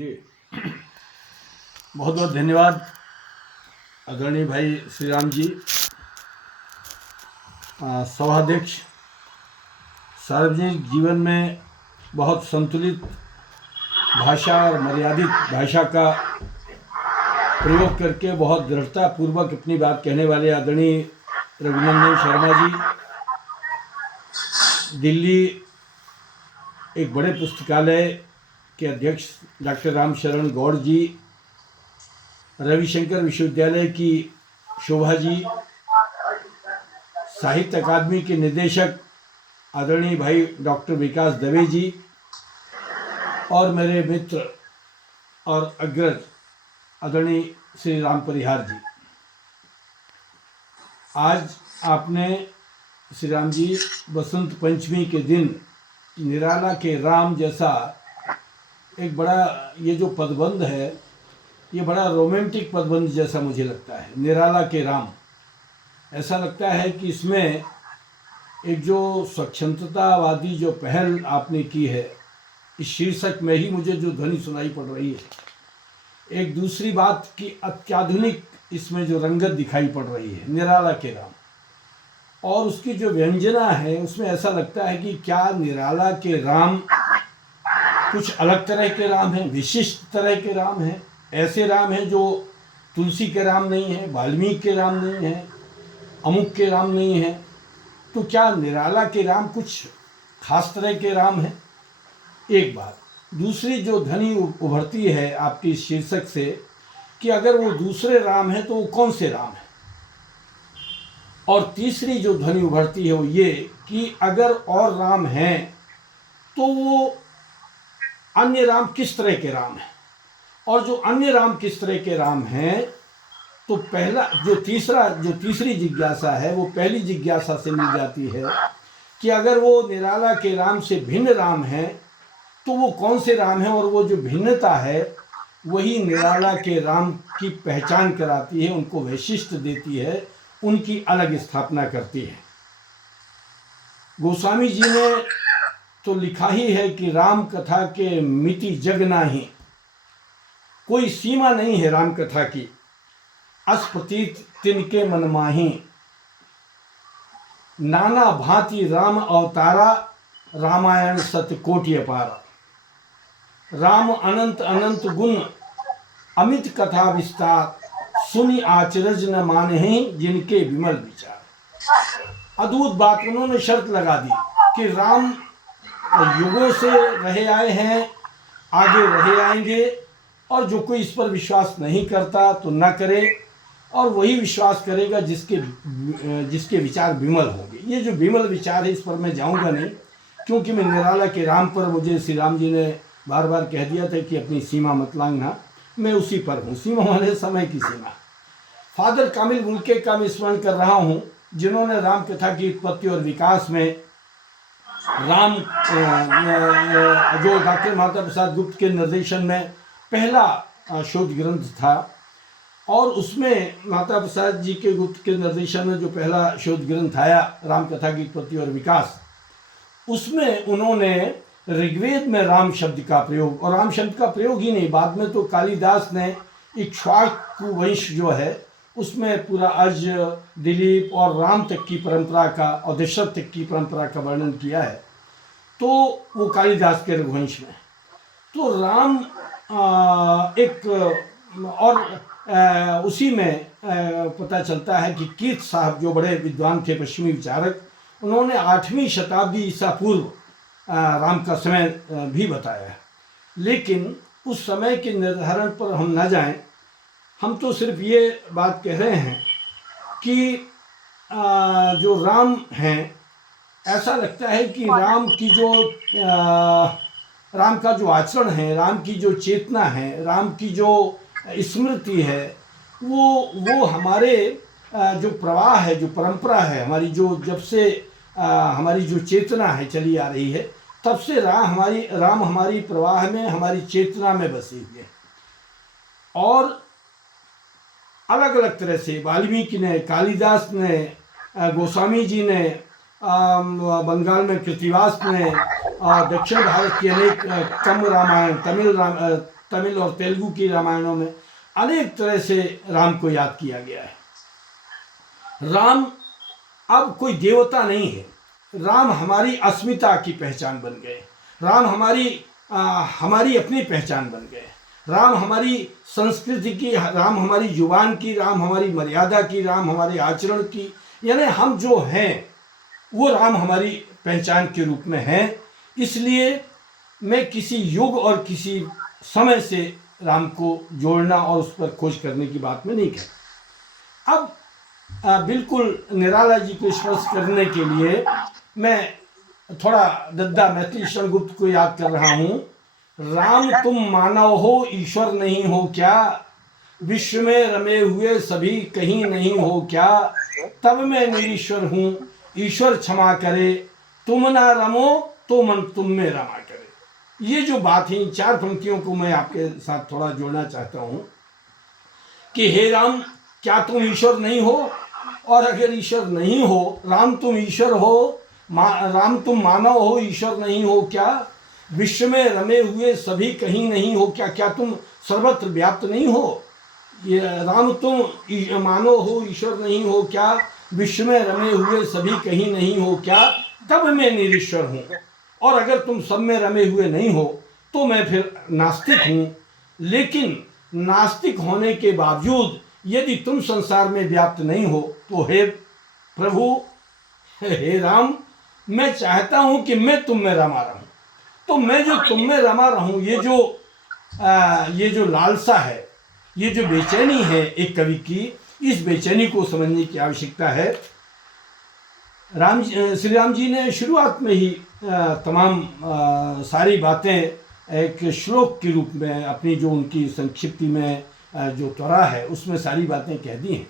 जी, बहुत बहुत धन्यवाद आदरणीय भाई श्री राम जी। सभाध्यक्ष, सार्वजनिक जीवन में बहुत संतुलित भाषा और मर्यादित भाषा का प्रयोग करके बहुत दृढ़ता पूर्वक अपनी बात कहने वाले आदरणीय रघुनंदन शर्मा जी, दिल्ली एक बड़े पुस्तकालय के अध्यक्ष डॉक्टर राम शरण गौड़ जी, रविशंकर विश्वविद्यालय की शोभा जी, साहित्य अकादमी के निदेशक आदरणीय भाई डॉक्टर विकास दवे जी, और मेरे मित्र और अग्रज आदरणीय श्री राम परिहार जी। आज आपने श्री राम जी बसंत पंचमी के दिन निराला के राम जैसा एक बड़ा, ये जो पदबंध है ये बड़ा रोमांटिक पदबंध जैसा मुझे लगता है। निराला के राम, ऐसा लगता है कि इसमें एक जो स्वच्छंदतावादी जो पहल आपने की है, इस शीर्षक में ही मुझे जो ध्वनि सुनाई पड़ रही है। एक दूसरी बात की अत्याधुनिक इसमें जो रंगत दिखाई पड़ रही है निराला के राम, और उसकी जो व्यंजना है उसमें ऐसा लगता है कि क्या निराला के राम कुछ अलग तरह के राम हैं, विशिष्ट तरह के राम हैं। ऐसे राम हैं जो तुलसी के राम नहीं हैं, वाल्मीकि के राम नहीं हैं, अमुक के राम नहीं हैं। तो क्या निराला के राम कुछ खास तरह के राम हैं? एक बात। दूसरी जो ध्वनि उभरती है आपकी शीर्षक से कि अगर वो दूसरे राम हैं तो वो कौन से राम हैं? और तीसरी जो ध्वनि उभरती है वो ये कि अगर और राम हैं तो वो अन्य राम किस तरह के राम हैं? और जो अन्य राम किस तरह के राम हैं, तो पहला जो तीसरी जिज्ञासा है वो पहली जिज्ञासा से मिल जाती है कि अगर वो निराला के राम से भिन्न राम हैं तो वो कौन से राम हैं? और वो जो भिन्नता है वही निराला के राम की पहचान कराती है, उनको वैशिष्ट देती है, उनकी अलग स्थापना करती है। गोस्वामी जी ने तो लिखा ही है कि राम कथा के मिति जग नाही, कोई सीमा नहीं है राम कथा की, अस्प्रतीत तिनके मन माही। नाना भांति राम अवतारा, रामायण सत्य कोटि अपारा। राम अनंत अनंत गुण, अमित कथा विस्तार, सुनि आचरज न मानहि जिनके विमल विचार। अद्भुत बात उन्होंने शर्त लगा दी कि राम युगों से रहे आए हैं, आगे रहे आएंगे, और जो कोई इस पर विश्वास नहीं करता तो न करे, और वही विश्वास करेगा जिसके विचार विमल होंगे। ये जो विमल विचार है इस पर मैं जाऊंगा नहीं, क्योंकि मैं निराला के राम पर मुझे श्री राम जी ने बार बार कह दिया था कि अपनी सीमा मत लांघना, मैं उसी पर हूँ। सीमा वाले समय की सीमा। फादर कामिल मुल्के का मैं स्मरण कर रहा हूँ, जिन्होंने राम कथा की उत्पत्ति और विकास में राम जो डॉक्टर माता प्रसाद गुप्त के निर्देशन में पहला शोध ग्रंथ था, और उसमें माता प्रसाद जी के गुप्त के निर्देशन में जो पहला शोध ग्रंथ आया राम कथा की उत्पत्ति और विकास, उसमें उन्होंने ऋग्वेद में राम शब्द का प्रयोग, और राम शब्द का प्रयोग ही नहीं, बाद में तो कालिदास ने इक्ष्वाकु वंश जो है उसमें पूरा अज, दिलीप और राम तक की परंपरा का और दशरथ तक की परंपरा का वर्णन किया है। तो वो कालिदास के रघुवंश में तो राम एक और उसी में पता चलता है कि कीर्त साहब जो बड़े विद्वान थे, पश्चिमी विचारक, उन्होंने 8वीं शताब्दी ईसा पूर्व राम का समय भी बताया है। लेकिन उस समय के निर्धारण पर हम न जाएं, हम तो सिर्फ ये बात कह रहे हैं कि जो राम हैं, ऐसा लगता है कि राम का जो आचरण है, राम की जो चेतना है, राम की जो स्मृति है, वो हमारे जो प्रवाह है, जो परंपरा है हमारी, जो जब से हमारी जो चेतना है चली आ रही है, तब से राम हमारी प्रवाह में, हमारी चेतना में बसी हुई है। और अलग अलग तरह से वाल्मीकि ने, कालिदास ने, गोस्वामी जी ने, बंगाल में कृतिवास ने, दक्षिण भारत की अनेक कम रामायण, तमिल और तेलुगु की रामायणों में अनेक तरह से राम को याद किया गया है। राम अब कोई देवता नहीं है, राम हमारी अस्मिता की पहचान बन गए, राम हमारी अपनी पहचान बन गए, राम हमारी संस्कृति की, राम हमारी जुबान की, राम हमारी मर्यादा की, राम हमारे आचरण की, यानी हम जो हैं वो राम हमारी पहचान के रूप में है। इसलिए मैं किसी युग और किसी समय से राम को जोड़ना और उस पर खोज करने की बात में नहीं कह। अब बिल्कुल निराला जी को स्पर्श करने के लिए मैं थोड़ा दद्दा मैथिली शरण गुप्त को याद कर रहा हूँ। राम तुम मानव हो ईश्वर नहीं हो क्या, विश्व में रमे हुए सभी कहीं नहीं हो क्या, तब मैं निरीश्वर हूँ ईश्वर क्षमा करे, तुम ना रमो तो मन तुम में रमा करे। ये जो बात है, इन 4 पंक्तियों को मैं आपके साथ थोड़ा जोड़ना चाहता हूँ कि हे राम, क्या तुम ईश्वर नहीं हो? और अगर ईश्वर नहीं हो, राम तुम ईश्वर हो, राम तुम मानव हो ईश्वर नहीं हो क्या, विश्व में रमे हुए सभी कहीं नहीं हो क्या, क्या तुम सर्वत्र व्याप्त नहीं हो? ये राम तुम मानव हो ईश्वर नहीं हो क्या, विश्व में रमे हुए सभी कहीं नहीं हो क्या, तब मैं निरीश्वर हूँ। और अगर तुम सब में रमे हुए नहीं हो तो मैं फिर नास्तिक हूँ। लेकिन नास्तिक होने के बावजूद यदि तुम संसार में व्याप्त नहीं हो तो हे प्रभु, हे राम, मैं चाहता हूँ कि मैं तुम में रमा रहूँ। तो मैं जो तुम में रमा रहूँ, ये जो लालसा है, ये जो बेचैनी है एक कवि की, इस बेचैनी को समझने की आवश्यकता है। श्री राम जी ने शुरुआत में ही तमाम सारी बातें एक श्लोक के रूप में अपनी जो उनकी संक्षिप्ति में जो त्वरा है उसमें सारी बातें कह दी हैं।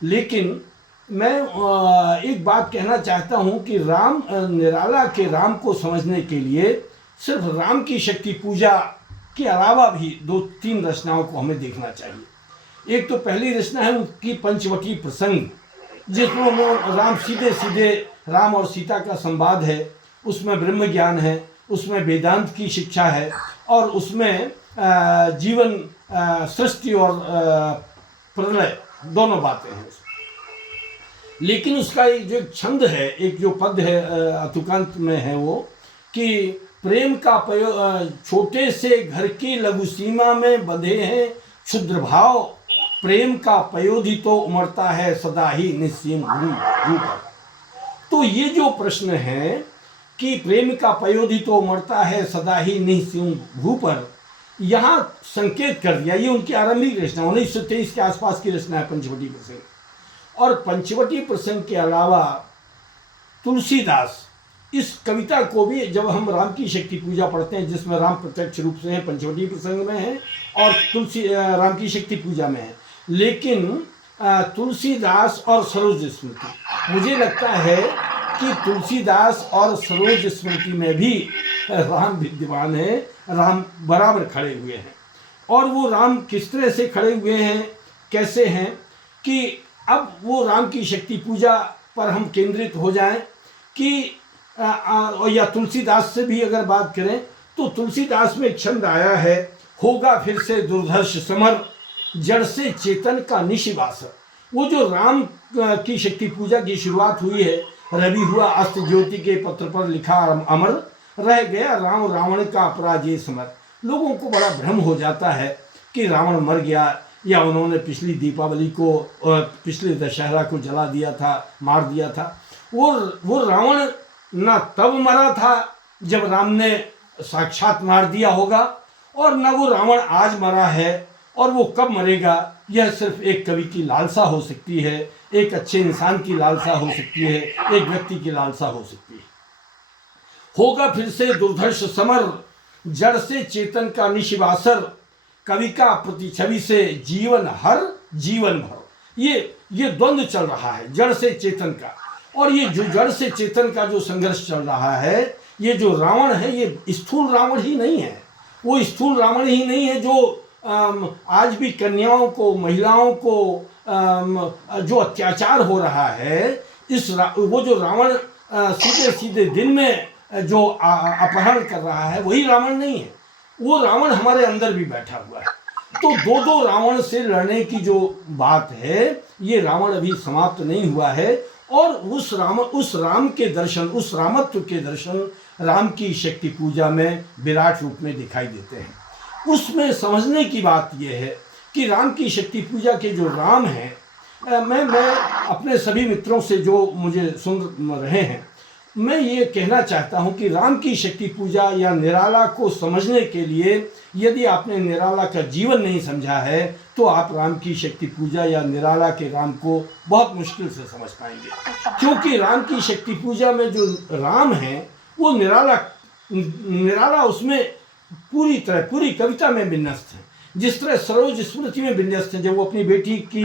लेकिन मैं एक बात कहना चाहता हूँ कि राम, निराला के राम को समझने के लिए सिर्फ राम की शक्ति पूजा के अलावा भी 2-3 रचनाओं को हमें देखना चाहिए। एक तो पहली रचना है उनकी पंचवटी प्रसंग, जिसमें राम सीधे राम और सीता का संवाद है, उसमें ब्रह्म ज्ञान है, उसमें वेदांत की शिक्षा है और उसमें जीवन, सृष्टि और प्रलय दोनों बातें हैं। लेकिन उसका एक जो छंद है, एक जो पद है अतुकांत में है वो कि प्रेम का छोटे से घर की लघु सीमा में बंधे हैं क्षुद्र भाव, प्रेम का पयोधि तो उमड़ता है सदा ही निस्सीम भू पर। तो ये जो प्रश्न है कि प्रेम का पयोधि तो उमड़ता है सदा ही निस्सीम भू पर, यहाँ संकेत कर दिया। ये उनकी आरंभिक रचना 1923 के आसपास की रचना है पंचवटी प्रसंग। और पंचवटी प्रसंग के अलावा तुलसीदास इस कविता को भी, जब हम राम की शक्ति पूजा पढ़ते हैं जिसमें राम प्रत्यक्ष रूप से है, पंचवटी प्रसंग में है और तुलसी राम की शक्ति पूजा में है, लेकिन तुलसीदास और सरोज स्मृति, मुझे लगता है कि तुलसीदास और सरोज स्मृति में भी राम विद्यमान है, राम बराबर खड़े हुए हैं। और वो राम किस तरह से खड़े हुए हैं, कैसे हैं कि अब वो राम की शक्ति पूजा पर हम केंद्रित हो जाएं कि या तुलसीदास से भी अगर बात करें तो तुलसीदास में छंद आया है, होगा फिर से दुर्धर्ष समर, जड़ से चेतन का निशिवासर। वो जो राम की शक्ति पूजा की शुरुआत हुई है, रवि हुआ अस्त ज्योति के पत्र पर लिखा अमर, रह गया राम रावण का अपराजय समर। लोगों को बड़ा भ्रम हो जाता है कि रावण मर गया या उन्होंने पिछली दीपावली को, पिछले दशहरा को जला दिया था, मार दिया था। वो रावण न तब मरा था जब राम ने साक्षात मार दिया होगा, और न वो रावण आज मरा है, और वो कब मरेगा यह सिर्फ एक कवि की लालसा हो सकती है, एक अच्छे इंसान की लालसा हो सकती है, एक व्यक्ति की लालसा हो सकती है। होगा फिर से दुर्धर्ष समर, जड़ से चेतन का निशिवासर, कवि का प्रतिछवि से जीवन हर जीवन भर। ये द्वंद्व चल रहा है जड़ से चेतन का, और ये जो जड़ से चेतन का जो संघर्ष चल रहा है, ये जो रावण है ये स्थूल रावण ही नहीं है। वो स्थूल रावण ही नहीं है जो आज भी कन्याओं को, महिलाओं को जो अत्याचार हो रहा है, वो जो रावण सीधे सीधे दिन में जो अपहरण कर रहा है, वही रावण नहीं है। वो रावण हमारे अंदर भी बैठा हुआ है। तो दो दो रावण से लड़ने की जो बात है, ये रावण अभी समाप्त नहीं हुआ है। और उस राम के दर्शन, उस रामत्व के दर्शन राम की शक्ति पूजा में विराट रूप में दिखाई देते हैं। उसमें समझने की बात यह है कि राम की शक्ति पूजा के जो राम हैं, मैं अपने सभी मित्रों से जो मुझे सुन रहे हैं, मैं ये कहना चाहता हूँ कि राम की शक्ति पूजा या निराला को समझने के लिए यदि आपने निराला का जीवन नहीं समझा है तो आप राम की शक्ति पूजा या निराला के राम को बहुत मुश्किल से समझ पाएंगे। क्योंकि राम की शक्ति पूजा में जो राम है वो निराला उसमें पूरी कविता में विन्यस्त है। जिस तरह सरोज स्मृति में विन्यस्त है, जब वो अपनी बेटी की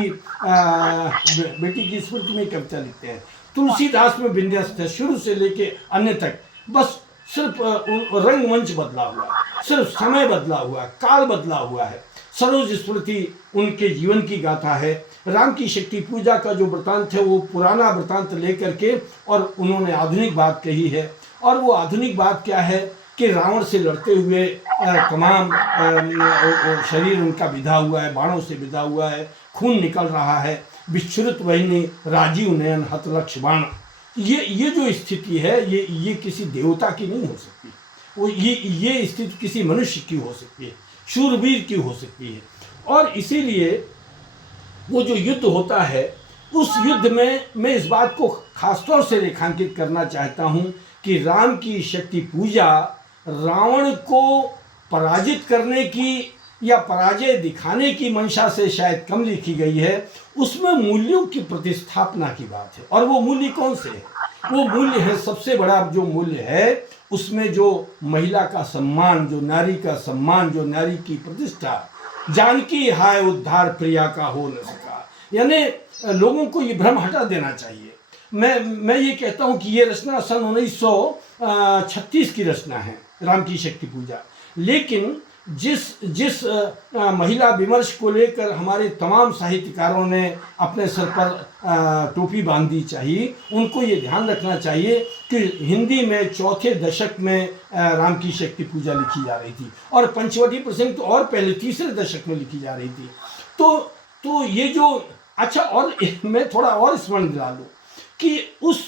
स्मृति में कविता लिखते हैं। तुलसीदास में विन्यस्त है, शुरू से लेके अन्य तक। बस सिर्फ रंगमंच बदला हुआ है, सिर्फ समय बदला हुआ है, काल बदला हुआ है। सरोज स्मृति उनके जीवन की गाथा है। राम की शक्ति पूजा का जो वृतांत है वो पुराना वृतांत लेकर के और उन्होंने आधुनिक बात कही है। और वो आधुनिक बात क्या है कि रावण से लड़ते हुए तमाम शरीर उनका विधा हुआ है, बाणों से विधा हुआ है, खून निकल रहा है। विश्रुत वहिनी राजीव नयन हत लक्ष्य बाण। ये जो स्थिति है ये किसी देवता की नहीं हो सकती। वो ये स्थिति किसी मनुष्य की हो सकती है, शूरवीर की हो सकती है। और इसीलिए वो जो युद्ध होता है, उस युद्ध में मैं इस बात को खासतौर से रेखांकित करना चाहता हूँ कि राम की शक्ति पूजा रावण को पराजित करने की या पराजय दिखाने की मंशा से शायद कम लिखी गई है। उसमें मूल्यों की प्रतिस्थापना की बात है। और वो मूल्य कौन से है? वो मूल्य है, सबसे बड़ा जो मूल्य है उसमें जो महिला का सम्मान, जो नारी का सम्मान, जो नारी की प्रतिष्ठा। जानकी हाय उद्धार प्रिया का हो न सका। यानी लोगों को ये भ्रम हटा देना चाहिए। मैं ये कहता हूँ कि ये रचना सन 1936 की रचना है, राम की शक्ति पूजा। लेकिन जिस महिला विमर्श को लेकर हमारे तमाम साहित्यकारों ने अपने सर पर टोपी बांधी चाहिए, उनको ये ध्यान रखना चाहिए कि हिंदी में चौथे दशक में राम की शक्ति पूजा लिखी जा रही थी और पंचवटी प्रसंग तो और पहले तीसरे दशक में लिखी जा रही थी। तो ये जो अच्छा, और मैं थोड़ा और स्मरण दिला दूँ कि उस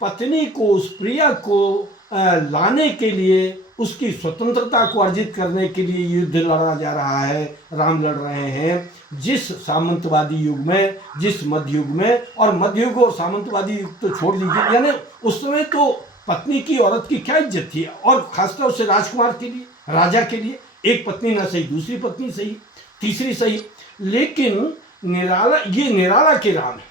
पत्नी को, उस प्रिया को लाने के लिए, उसकी स्वतंत्रता को अर्जित करने के लिए युद्ध लड़ा जा रहा है, राम लड़ रहे हैं। जिस सामंतवादी युग में, जिस मध्य युग में, और मध्य युग और सामंतवादी युग तो छोड़ दीजिए, यानी उस समय तो पत्नी की, औरत की क्या इज्जत थी। और खासतौर से राजकुमार के लिए, राजा के लिए एक पत्नी ना सही, दूसरी पत्नी सही, तीसरी सही। लेकिन निराला, ये निराला के राम है,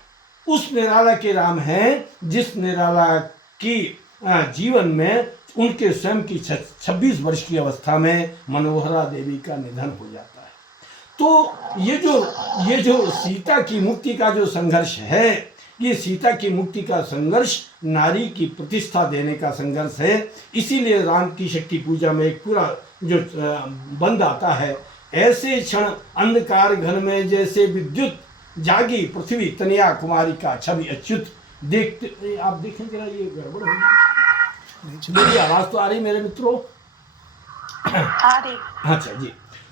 उस निराला के राम है जिस निराला की जीवन में उनके स्वयं की 26 वर्ष की अवस्था में मनोहरा देवी का निधन हो जाता है। तो ये जो सीता की मुक्ति का जो संघर्ष है, ये सीता की मुक्ति का संघर्ष नारी की प्रतिष्ठा देने का संघर्ष है। इसीलिए राम की शक्ति पूजा में एक पूरा जो बंद आता है, ऐसे क्षण अंधकार घन में जैसे विद्युत जागी पृथ्वी तनया कुमारी का छवि अच्युत। देखते आप देखें जरा, ये गड़बड़ होगी, मेरी आवाज तो आ रही मेरे मित्रों? आ रही। अच्छा जी।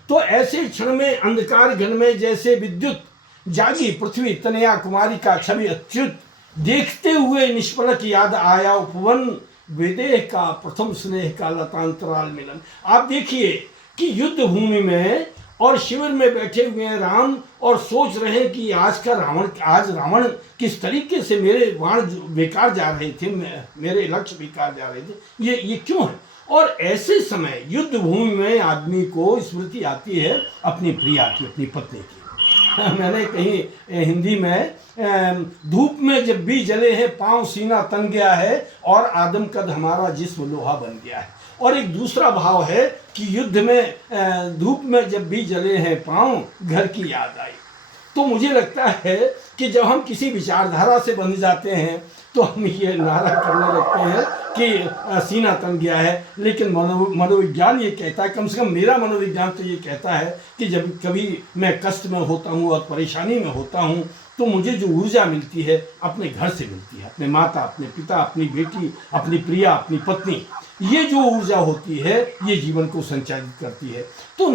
तो ऐसे क्षण में अंधकार घन में जैसे विद्युत जागी पृथ्वी तनया कुमारी का छवि अच्युत। देखते हुए निष्पलक याद आया उपवन विदेह का प्रथम स्नेह का लतांतराल मिलन। आप देखिए कि युद्ध भूमि में और शिविर में बैठे हुए हैं राम और सोच रहे हैं कि आज रावण किस तरीके से मेरे बाण बेकार जा रहे थे, मेरे लक्ष्य बेकार जा रहे थे, ये क्यों है। और ऐसे समय युद्ध भूमि में आदमी को स्मृति आती है अपनी प्रिया की, अपनी पत्नी की। मैंने कहीं हिंदी में धूप में जब भी जले हैं पाँव सीना तन गया है और आदम कद हमारा जिस्म लोहा बन गया है। और एक दूसरा भाव है कि युद्ध में धूप में जब भी जले हैं पाँव घर की याद आई। तो मुझे लगता है कि जब हम किसी विचारधारा से बंध जाते हैं तो हम ये नारा करने लगते हैं कि सीना तन गया है। लेकिन मनोविज्ञान ये कहता है, कम से कम मेरा मनोविज्ञान तो ये कहता है कि जब कभी मैं कष्ट में होता हूँ और परेशानी में होता हूँ तो मुझे जो ऊर्जा मिलती है अपने घर से मिलती है, अपने माता, अपने पिता, अपनी बेटी, अपनी प्रिया, अपनी पत्नी, ये जो ऊर्जा होती है ये जीवन को संचालित करती है। तो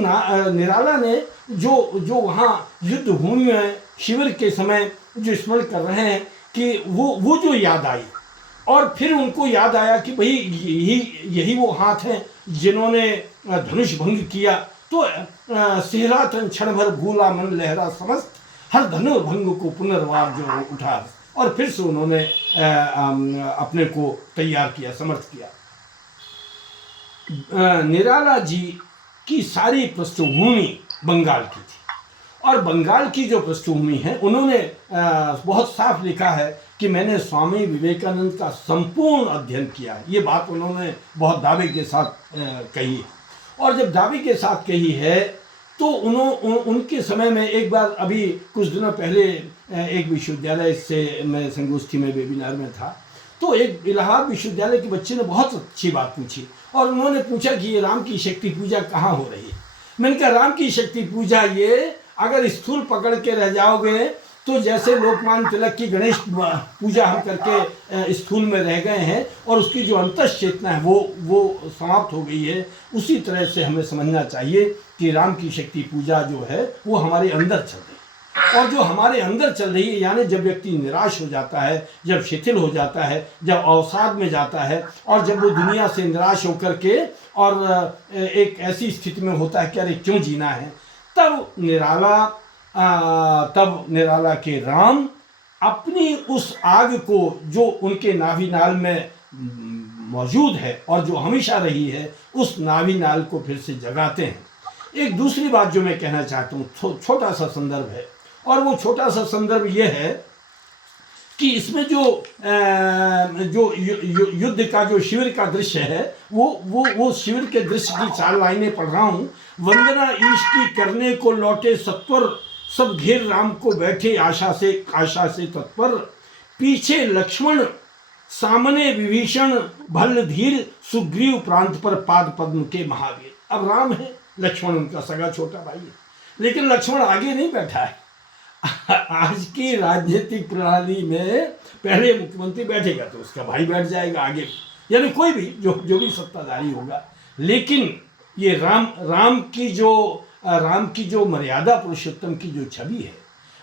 निराला ने जो वहाँ युद्ध भूमि में शिविर के समय जो स्मरण कर रहे हैं कि वो जो याद आई, और फिर उनको याद आया कि भाई यही वो हाथ हैं जिन्होंने धनुष भंग किया। तो सेहरा तन क्षण भर भूला मन लहरा समस्त, हर धनुर्भंग को पुनर्वार जो उठा, और फिर से उन्होंने अपने को तैयार किया, समर्थ किया। निराला जी की सारी पृष्ठभूमि बंगाल की थी, और बंगाल की जो पृष्ठभूमि है उन्होंने बहुत साफ लिखा है कि मैंने स्वामी विवेकानंद का संपूर्ण अध्ययन किया है। ये बात उन्होंने बहुत दावे के साथ कही है, और जब दावे के साथ कही है तो उनके समय में एक बार अभी कुछ दिनों पहले एक विश्वविद्यालय से मैं संगोष्ठी में वेबिनार में था, तो एक इलाहाबाद विश्वविद्यालय के बच्चे ने बहुत अच्छी बात पूछी, और उन्होंने पूछा कि ये राम की शक्ति पूजा कहाँ हो रही है। मैंने कहा राम की शक्ति पूजा ये अगर स्थूल पकड़ के रह जाओगे तो जैसे लोकमान्य तिलक की गणेश पूजा हम करके स्थूल में रह गए हैं और उसकी जो अंतस चेतना है वो समाप्त हो गई है, उसी तरह से हमें समझना चाहिए कि राम की शक्ति पूजा जो है वो हमारे अंदर चल रही है। और जो हमारे अंदर चल रही है, यानी जब व्यक्ति निराश हो जाता है, जब शिथिल हो जाता है, जब अवसाद में जाता है, और जब वो दुनिया से निराश होकर के और एक ऐसी स्थिति में होता है कि अरे क्यों जीना है, तब निराला के राम अपनी उस आग को जो उनके नाभिनाल में मौजूद है और जो हमेशा रही है, उस नाभिनाल को फिर से जगाते हैं। एक दूसरी बात जो मैं कहना चाहता हूँ, छोटा सा संदर्भ है, और वो छोटा सा संदर्भ ये है कि इसमें जो युद्ध का जो शिविर का दृश्य है, वो शिविर के दृश्य की 4 लाइनें पढ़ रहा हूँ। वंदना ईश की करने को लौटे सत्वर, सब घेर राम को बैठे आशा से तत्पर, पीछे लक्ष्मण सामने विभीषण, भल्ल धीर सुग्रीव प्रांत पर पाद पद्म के महावीर। अब राम है, लक्ष्मण उनका सगा छोटा भाई है, लेकिन लक्ष्मण आगे नहीं बैठा है। आज की राजनीतिक प्रणाली में पहले मुख्यमंत्री बैठेगा तो उसका भाई बैठ जाएगा आगे, यानी कोई भी जो भी सत्ताधारी होगा। लेकिन ये राम की जो मर्यादा पुरुषोत्तम की जो छवि है,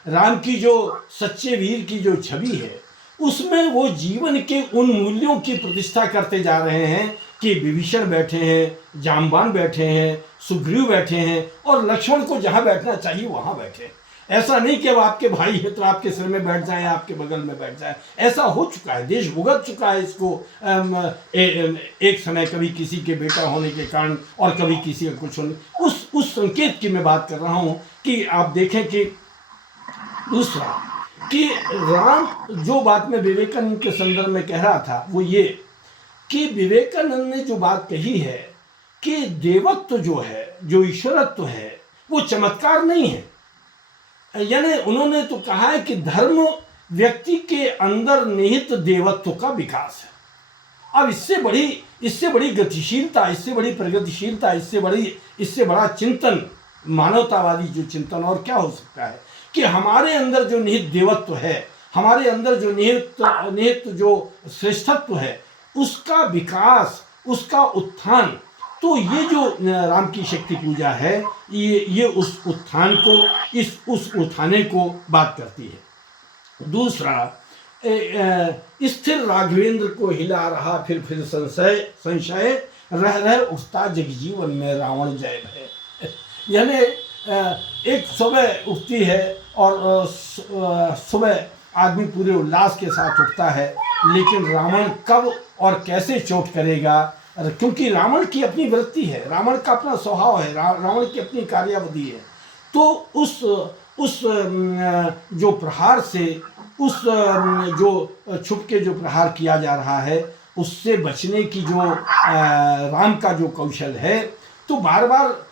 राम की जो सच्चे वीर की जो छवि है, उसमें वो जीवन के उन मूल्यों की प्रतिष्ठा करते जा रहे हैं कि विभीषण बैठे हैं, जामवान बैठे हैं, सुग्रीव बैठे हैं, और लक्ष्मण को जहाँ बैठना चाहिए वहाँ बैठे। ऐसा नहीं कि अब आपके भाई है तो आपके सिर में बैठ जाएं, आपके बगल में बैठ जाएं। ऐसा हो चुका है, देश भुगत चुका है इसको। एक समय कभी किसी के बेटा होने के कारण और कभी किसी का कुछ होने, उस संकेत की मैं बात कर रहा हूँ कि आप देखें कि दूसरा कि राम जो बात में विवेकानंद के संदर्भ में कह रहा था वो ये कि विवेकानंद ने जो बात कही है कि देवत्व जो है, जो ईश्वरत्व है, वो चमत्कार नहीं है। यानी उन्होंने तो कहा है कि धर्म व्यक्ति के अंदर निहित देवत्व का विकास है। अब इससे बड़ी गतिशीलता, इससे बड़ी प्रगतिशीलता, इससे बड़ा चिंतन, मानवतावादी जो चिंतन और क्या हो सकता है कि हमारे अंदर जो निहित देवत्व है, हमारे अंदर जो निहित जो श्रेष्ठत्व है, उसका विकास, उसका उत्थान। तो ये जो राम की शक्ति पूजा है, ये उस उत्थान को, उस उठाने को बात करती है। दूसरा, स्थिर राघवेंद्र को हिला रहा फिर संशय, रह उठता जगजीवन में रावण जय भय। यानी एक सुबह उठती है और सुबह आदमी पूरे उल्लास के साथ उठता है, लेकिन रावण कब और कैसे चोट करेगा, क्योंकि रावण की अपनी वृत्ति है, रावण का अपना स्वभाव है, रावण की अपनी कार्यावधि है। तो उस जो प्रहार से, उस जो छुप के जो प्रहार किया जा रहा है, उससे बचने की जो राम का जो कौशल है, तो बार बार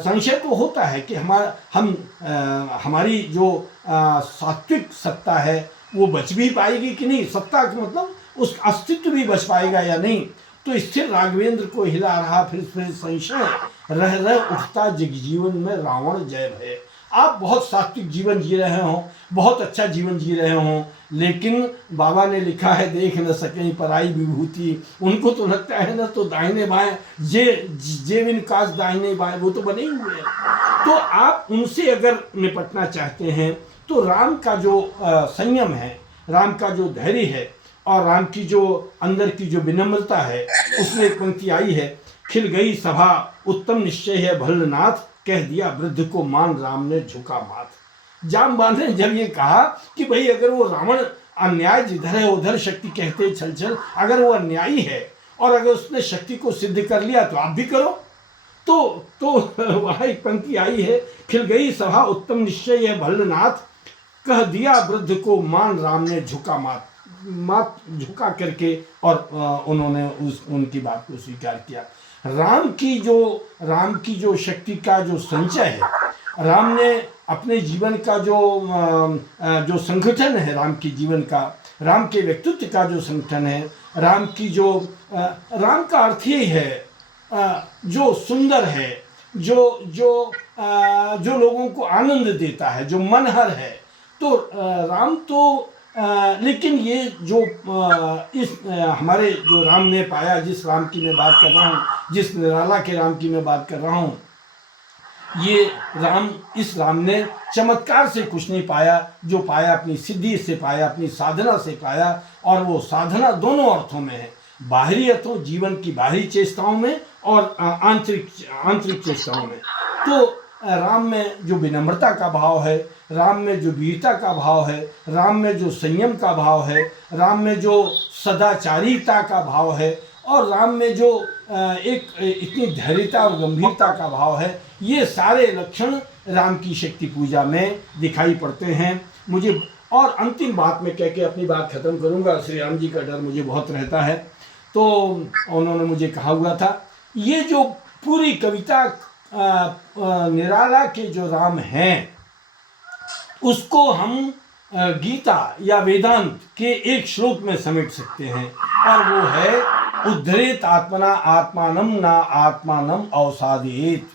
संशय तो होता है कि हमारी जो सात्विक सत्ता है वो बच भी पाएगी कि नहीं, सत्ता का मतलब उस अस्तित्व भी बच पाएगा या नहीं। तो स्थिर राघवेंद्र को हिला रहा फिर संशय, रह उठता जगजीवन में रावण जय भय। आप बहुत सात्विक जीवन जी रहे हों, बहुत अच्छा जीवन जी रहे हों, लेकिन बाबा ने लिखा है देख न सकें पराई विभूति। उनको तो लगता है ना तो दाहिने बाएं जे बिन काज दाहिने बाएं वो तो बने ही हुए हैं। तो आप उनसे अगर निपटना चाहते हैं तो राम का जो संयम है, राम का जो धैर्य है और राम की जो अंदर की जो विनम्रता है, उसमें एक पंक्ति आई है, खिल गई सभा उत्तम निश्चय है भल्लनाथ, कह दिया वृद्ध को मान राम ने झुका माथ। जामवंत ने जब ये कहा कि भाई अगर वो रावण अन्याय जिधर है उधर शक्ति कहते छल छल, अगर वो अन्यायी है और अगर उसने शक्ति को सिद्ध कर लिया तो आप भी करो। तो वहाँ एक पंक्ति आई है, खिल गई सभा उत्तम निश्चय है भल्लनाथ, कह दिया वृद्ध को मान राम ने झुका माथ झुका करके और उन्होंने उनकी बात को स्वीकार किया। राम की जो शक्ति का जो संचय है, राम ने अपने जीवन का जो संगठन है, राम के जीवन का, राम के व्यक्तित्व का जो संगठन है, राम का अर्थ ही है जो सुंदर है, जो लोगों को आनंद देता है, जो मनहर है। तो राम तो लेकिन ये जो हमारे जो राम ने पाया, जिस राम की मैं बात कर रहा हूँ, जिस निराला के राम की मैं बात कर रहा हूँ, इस राम ने चमत्कार से कुछ नहीं पाया, जो पाया अपनी सिद्धि से पाया, अपनी साधना से पाया। और वो साधना दोनों अर्थों में है, बाहरी अर्थों जीवन की बाहरी चेष्टाओं में और आंतरिक चेष्टाओं में। तो राम में जो विनम्रता का भाव है, राम में जो वीरता का भाव है, राम में जो संयम का भाव है, राम में जो सदाचारिता का भाव है और राम में जो एक इतनी धैर्यता और गंभीरता का भाव है, ये सारे लक्षण राम की शक्ति पूजा में दिखाई पड़ते हैं। मुझे और अंतिम बात में कह के अपनी बात खत्म करूंगा। श्री राम जी का डर मुझे बहुत रहता है। तो उन्होंने मुझे कहा हुआ था, ये जो पूरी कविता निराला के जो राम हैं उसको हम गीता या वेदांत के एक श्लोक में समेट सकते हैं, और वो है उद्धरेत आत्मना आत्मानम ना आत्मानम अवसादेत।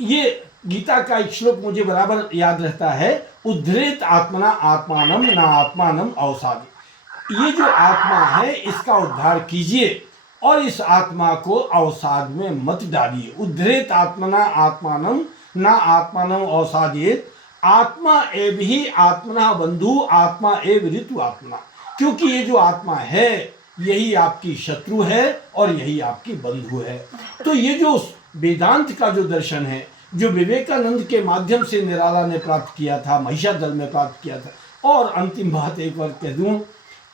ये गीता का एक श्लोक मुझे बराबर याद रहता है, उद्धरेत आत्मना आत्मानम ना आत्मानम अवसादेत। ये जो आत्मा है इसका उद्धार कीजिए और इस आत्मा को अवसाद में मत डालिए। उद्धरेत आत्मना आत्मानम ना आत्मानम अवसादेत, आत्मा एव ही आत्मना बंधु आत्मा एव ऋतु आत्मा। क्योंकि ये जो आत्मा है यही आपकी शत्रु है और यही आपकी बंधु है। तो ये जो वेदांत का जो दर्शन है, जो विवेकानंद के माध्यम से निराला ने प्राप्त किया था, महिषादल में प्राप्त किया था। और अंतिम बात एक बार कह दूं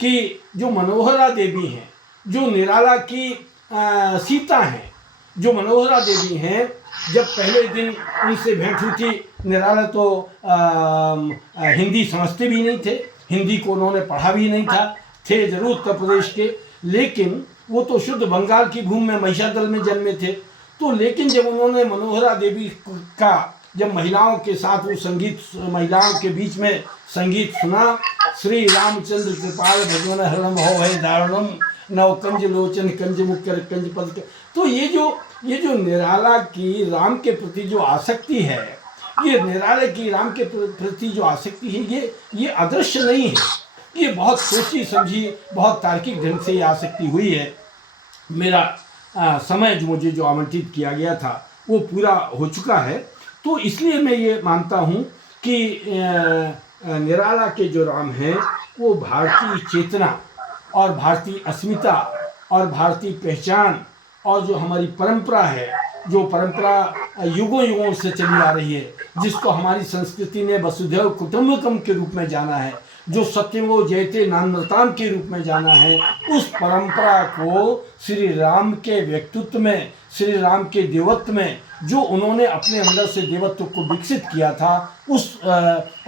कि जो मनोहरा देवी हैं, जो निराला की सीता हैं, जो मनोहरा देवी हैं, जब पहले दिन उनसे भेंट हुई थी, निराला तो हिंदी समझते भी नहीं थे, हिंदी को उन्होंने पढ़ा भी नहीं था, थे जरूर उत्तर प्रदेश के, लेकिन वो तो शुद्ध बंगाल की भूमि में महिषादल में जन्मे थे। तो लेकिन जब उन्होंने मनोहरा देवी का जब महिलाओं के साथ वो संगीत, महिलाओं के बीच में संगीत सुना, श्री रामचंद्र कृपाल भगवान हरम हो है दारुणम नव कंज लोचन कंज मुकर कंज पद। तो ये जो निराला की राम के प्रति जो आसक्ति है, ये निराले की राम के प्रति जो आसक्ति है, ये अदृश्य नहीं है, ये बहुत सोची समझी, बहुत तार्किक ढंग से ये आसक्ति हुई है। मेरा समय जो आमंत्रित किया गया था वो पूरा हो चुका है। तो इसलिए मैं ये मानता हूँ कि निराला के जो राम हैं वो भारतीय चेतना और भारतीय अस्मिता और भारतीय पहचान और जो हमारी परंपरा है, जो परंपरा युगों युगों से चली आ रही है, जिसको हमारी संस्कृति ने वसुधैव कुटुंबकम के रूप में जाना है, जो सत्यमो जयते नान्यताम के रूप में जाना है, उस परंपरा को श्री राम के व्यक्तित्व में, श्री राम के देवत्व में, जो उन्होंने अपने अंदर से देवत्व को विकसित किया था,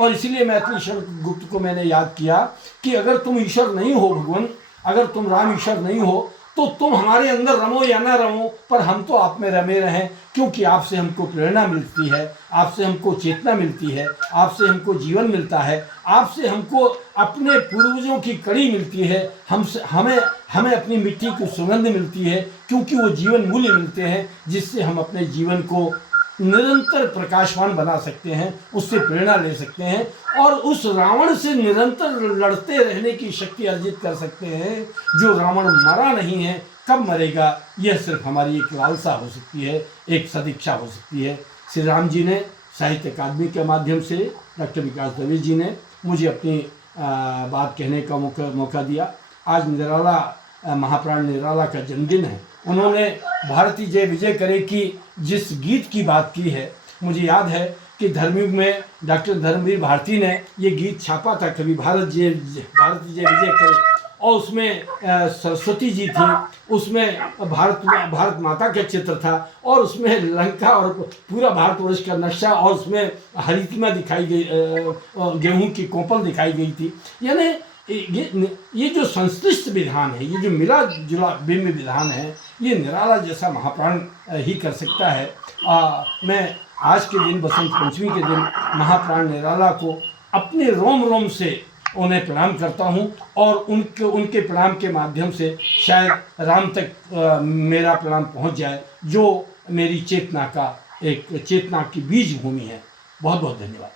और इसीलिए मैथिली शरण गुप्त को मैंने याद किया कि अगर तुम ईश्वर नहीं हो भगवान, अगर तुम राम ईश्वर नहीं हो तो तुम हमारे अंदर रमो या ना रमो, पर हम तो आप में रमे रहें, क्योंकि आपसे हमको प्रेरणा मिलती है, आपसे हमको चेतना मिलती है, आपसे हमको जीवन मिलता है, आपसे हमको अपने पूर्वजों की कड़ी मिलती है, हमें अपनी मिट्टी की सुगंध मिलती है, क्योंकि वो जीवन मूल्य मिलते हैं जिससे हम अपने जीवन को निरंतर प्रकाशवान बना सकते हैं, उससे प्रेरणा ले सकते हैं और उस रावण से निरंतर लड़ते रहने की शक्ति अर्जित कर सकते हैं। जो रावण मरा नहीं है, कब मरेगा, यह सिर्फ हमारी एक लालसा हो सकती है, एक सदिच्छा हो सकती है। श्री राम जी ने साहित्य अकादमी के माध्यम से, डॉक्टर विकास दवे जी ने मुझे अपनी बात कहने का मौका दिया। आज निराला महाप्राण निराला का जन्मदिन है। उन्होंने भारती जय विजय करे की जिस गीत की बात की है, मुझे याद है कि धर्मयुग में डॉक्टर धर्मवीर भारती ने ये गीत छापा था, कभी भारती जय विजय करे, और उसमें सरस्वती जी थी, उसमें भारत माता का चित्र था, और उसमें लंका और पूरा भारतवर्ष का नक्शा, और उसमें हरितिमा दिखाई गई, गेहूं की कोपल दिखाई गई थी। यानी ये जो संश्लिष्ट विधान है, ये जो मिला जुला बिंब विधान है, ये निराला जैसा महाप्राण ही कर सकता है। मैं आज के दिन, बसंत पंचमी के दिन, महाप्राण निराला को अपने रोम रोम से उन्हें प्रणाम करता हूँ, और उनके प्रणाम के माध्यम से शायद राम तक मेरा प्रणाम पहुँच जाए, जो मेरी चेतना की बीज भूमि है। बहुत बहुत धन्यवाद।